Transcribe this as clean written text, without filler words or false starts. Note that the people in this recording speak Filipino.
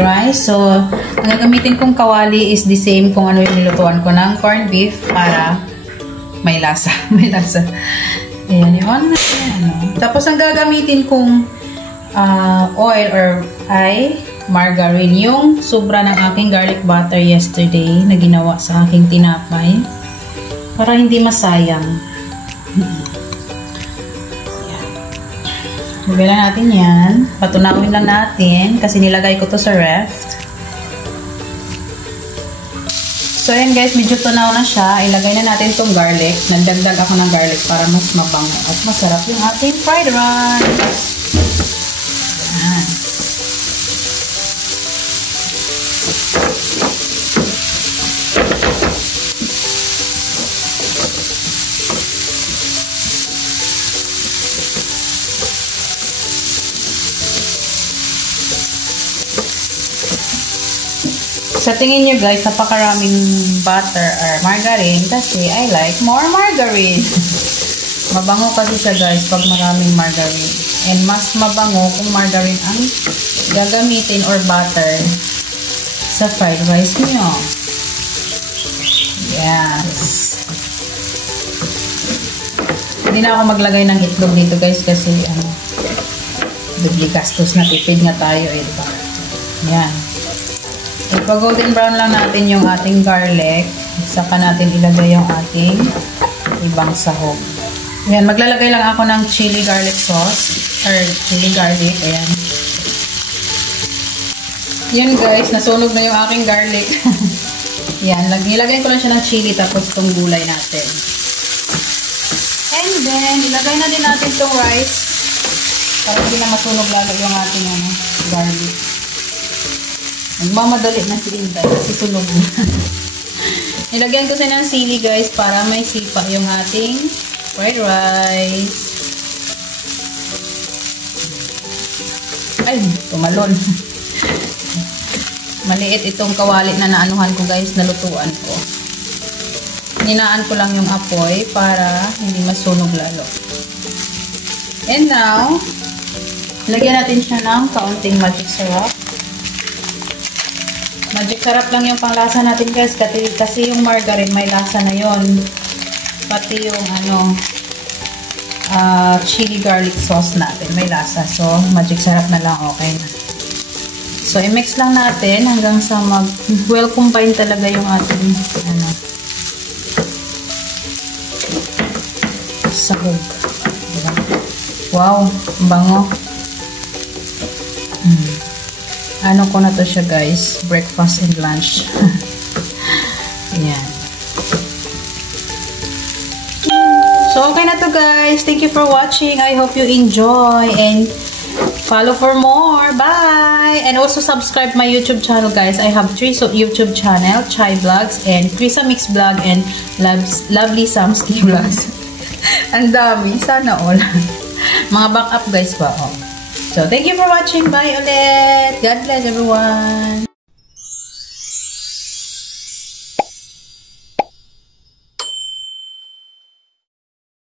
rice. So, ang gagamitin kong kawali is the same kung ano yung nilutuan ko ng corned beef para may lasa. May lasa. Ayan yun. Tapos, ang gagamitin kong oil or margarine. Yung sobra ng aking garlic butter yesterday na ginawa sa aking tinapay para hindi masayang. Lagay lang natin yan. Patunawin lang natin kasi nilagay ko to sa ref. So, ayan guys, medyo tunaw na siya. Ilagay na natin tong garlic. Nagdagdag ako ng garlic para mas mabango at masarap yung ating fried rice. Ayan. Sa tingin nyo guys, napakaraming butter or margarine kasi I like more margarine. Mabango kasi siya guys pag maraming margarine. And mas mabango kung margarine ang gagamitin or butter sa fried rice nyo. Yes. Hindi na ako maglagay ng itlog dito guys kasi bigli gastos na tipid nga tayo eh. Diba? Yan. Ipa-golden brown lang natin yung ating garlic. Saka natin ilagay yung ating ibang sahog. Ayan, maglalagay lang ako ng chili garlic sauce or chili garlic. Ayan. Yan guys, nasunog na yung aking garlic. Yan, nilagay ko lang siya ng chili tapos itong gulay natin. And then, ilagay na din natin itong rice para hindi na masunog lalo yung ating garlic. Nagmamadali na si Inday kasi sunog na. Nilagyan ko siya ng sili guys para may sipa yung ating fried rice. Ay, tumalon. Maliit itong kawali na naanuhan ko guys, nalutuan ko. Hinaan ko lang yung apoy para hindi masunog lalo. And now, lagyan natin siya ng kaunting magic syrup. Magic syrup lang yung panglasa natin guys kasi yung margarine may lasa na yon. Pati yung chili garlic sauce natin may lasa. So, magic syrup na lang okay na. So, i-mix lang natin hanggang sa well combine talaga yung ating sahog. Wow, bango. Ano ko na to siya guys, breakfast and lunch. Ayan. So, okay na to guys. Thank you for watching. I hope you enjoy and follow for more. Bye! And also subscribe my YouTube channel guys. I have 3 YouTube channel, Chai Vlogs and Krisa Mix Vlog and Lovely Samsky Vlogs. Ang dami. Sana all. Mga backup guys ba? Oh. So, thank you for watching. Bye ulit. God bless everyone.